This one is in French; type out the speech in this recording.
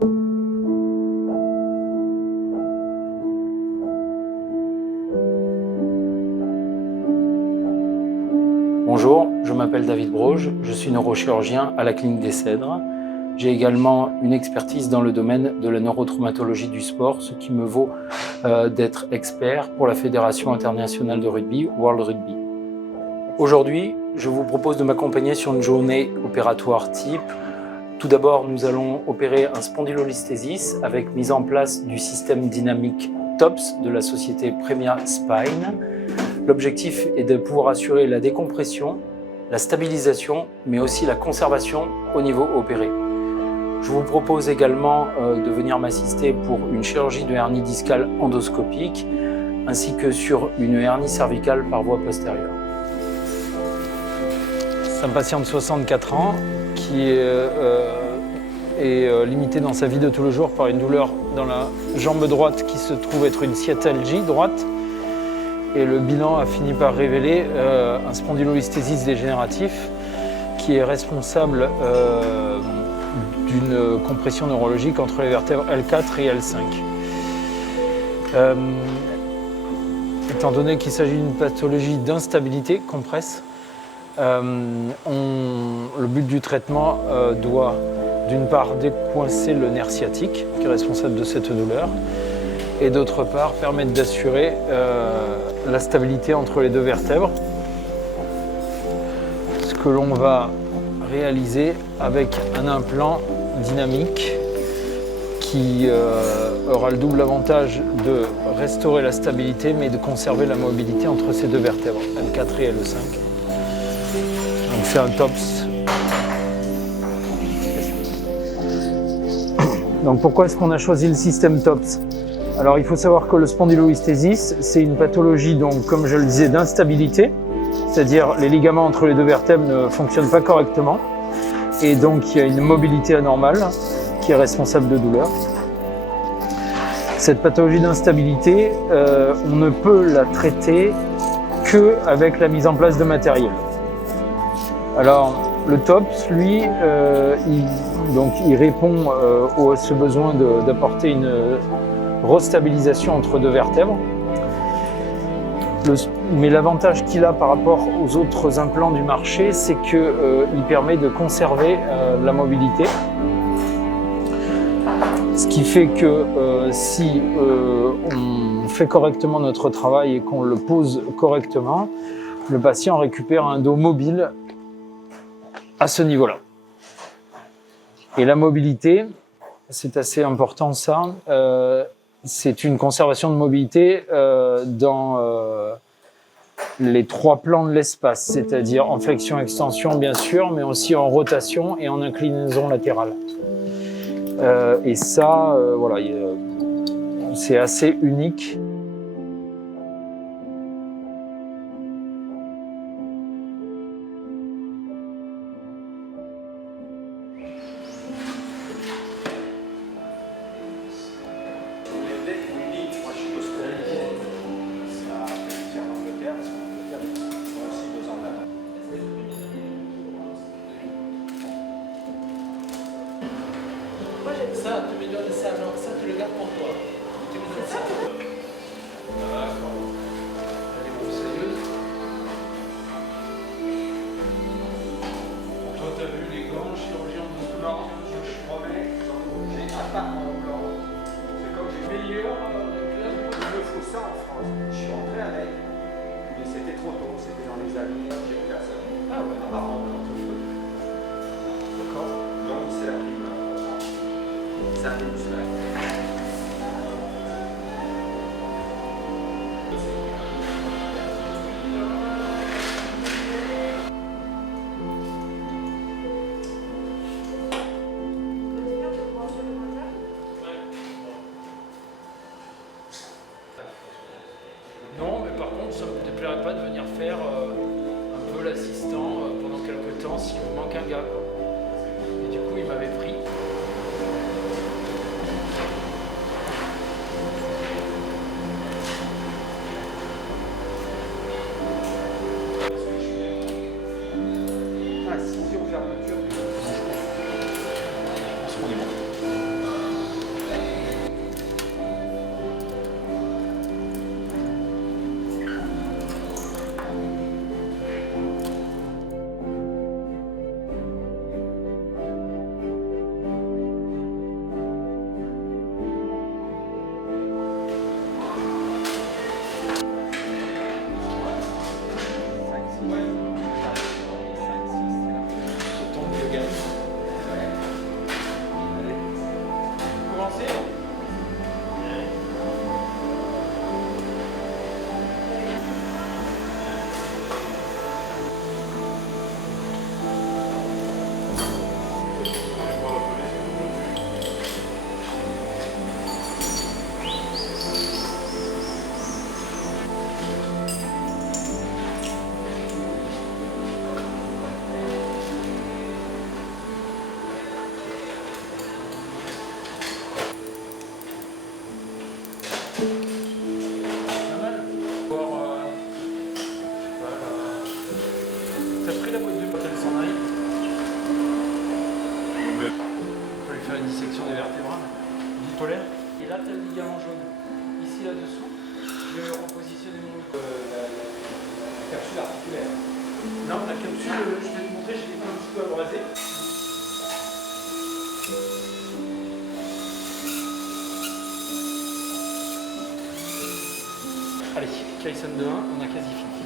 Bonjour, je m'appelle David Broge, je suis neurochirurgien à la clinique des Cèdres. J'ai également une expertise dans le domaine de la neurotraumatologie du sport, ce qui me vaut d'être expert pour la Fédération internationale de rugby, World Rugby. Aujourd'hui, je vous propose de m'accompagner sur une journée opératoire type. Tout d'abord, nous allons opérer un spondylolisthésis avec mise en place du système dynamique TOPS de la société Premia Spine. L'objectif est de pouvoir assurer la décompression, la stabilisation, mais aussi la conservation au niveau opéré. Je vous propose également de venir m'assister pour une chirurgie de hernie discale endoscopique, ainsi que sur une hernie cervicale par voie postérieure. C'est un patient de 64 ans qui est limité dans sa vie de tous les jours par une douleur dans la jambe droite qui se trouve être une sciatalgie droite. Et le bilan a fini par révéler un spondylolisthésis dégénératif qui est responsable d'une compression neurologique entre les vertèbres L4 et L5. Étant donné qu'il s'agit d'une pathologie d'instabilité compresse, le but du traitement doit d'une part décoincer le nerf sciatique qui est responsable de cette douleur, et d'autre part permettre d'assurer la stabilité entre les deux vertèbres, ce que l'on va réaliser avec un implant dynamique qui aura le double avantage de restaurer la stabilité mais de conserver la mobilité entre ces deux vertèbres, L4 et L5. Donc c'est un TOPS. Donc pourquoi est-ce qu'on a choisi le système TOPS ? Alors il faut savoir que le spondylolisthésis, c'est une pathologie, donc, comme je le disais, d'instabilité, c'est-à-dire les ligaments entre les deux vertèbres ne fonctionnent pas correctement, et donc il y a une mobilité anormale qui est responsable de douleur. Cette pathologie d'instabilité, on ne peut la traiter qu'avec la mise en place de matériel. Alors le TOPS, lui, il répond à ce besoin d'apporter une restabilisation entre deux vertèbres. Mais l'avantage qu'il a par rapport aux autres implants du marché, c'est qu'il permet de conserver la mobilité. Ce qui fait que si on fait correctement notre travail et qu'on le pose correctement, le patient récupère un dos mobile à ce niveau-là. Et la mobilité, c'est assez important ça. C'est une conservation de mobilité dans les trois plans de l'espace, c'est-à-dire en flexion-extension bien sûr, mais aussi en rotation et en inclinaison latérale. Et ça, voilà, c'est assez unique. Ça, tu me donnes ça, non, ça tu le gardes pour toi. Tu me donnes ça. D'accord. Elle est beaucoup sérieuse. Toi, t'as vu les grands chirurgiens de ce genre? Je promets, j'ai un pas en blanc. C'est comme j'ai meilleur. Il me faut ça en France. Je suis rentré avec, mais c'était trop tôt, c'était dans les années. J'ai personne. Ah ouais, apparemment, d'accord. Donc c'est la prime. Ça non, mais par contre, ça ne me déplairait pas de venir faire un peu l'assistant pendant quelques temps s'il me manque un gars, quoi. Et du coup, il m'avait pris. commencer. T'as pris la boîte de quand elle s'en arrive? On peut lui faire une dissection des vertébrales, bipolaire. Et là, t'as le ligament jaune. Ici, là-dessous, je vais repositionner la capsule articulaire. Non, la capsule, je vais te montrer, j'ai un petit peu abrasé. Allez, Kyson de 1, on a quasi fini.